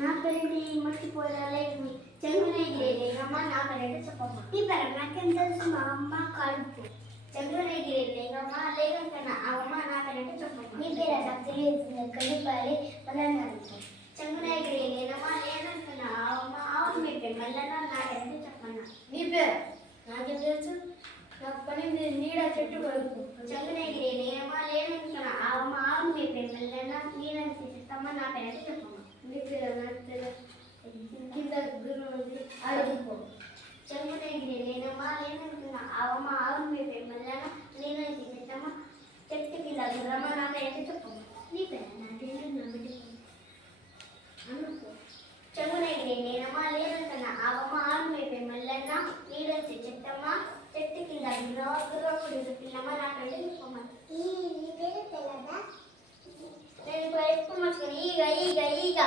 నా పేరేంటి మర్చిపోయాలే చెంగునేగిరేలేగమ్మ నా పేరేంటి చెప్పమ్మ నీ పేరు నాకేం తెలుసు మా అమ్మ కడుపు చెంగునేగిరేలేగమ్మ లేగంకన్నా అమ్మ నా పేరేంటి చెప్పమ్మ నీ పేరు నాకు తెలియదు కలిపాలి మళ్ళీ చెంగునేగిరేలేగమ్మ లేగంకన్నా అమ్మ ఆవును మేపే మళ్ళీ నా పేరేంటి చెప్పమ్మ నీ పేరు నాకేం తెలుసు నాకు పని నీడ చెట్టు కొడుకు చెంగునేగిరేలేగమ్మ లేగంకన్నా అమ్మ ఆవును మేపే మళ్ళీ నీడని చెత్తమ్మ నా పేరేంటి చెప్పమ్మ నీ పేరు నాకు తెలియదు కింద అడుగుపో చెంగునేగిరేలేగమ్మ లేగంకన్నా అమ్మ ఆవును మేపే మళ్ళీ నీడని చెత్తమ్మ చెట్టు కింద గుర్రమ్మ నా పేరేంటి చెప్పమ్మ నీ పేరు నాకేంటి చెంగునేగిరేలేగమ్మ లేగంకన్నా అమ్మ ఆవును మేపే మళ్ళీ నీడని చెత్తమ్మ చెట్టు కింద గుర్రకుడు పిల్లమ్మ నా పేరేంటి చెప్పమ్మ నీ పేరు తెలదా నేను ఇప్పుడు ఎప్పుడు మర్చుకొని ఈగ ఈగ ఈగ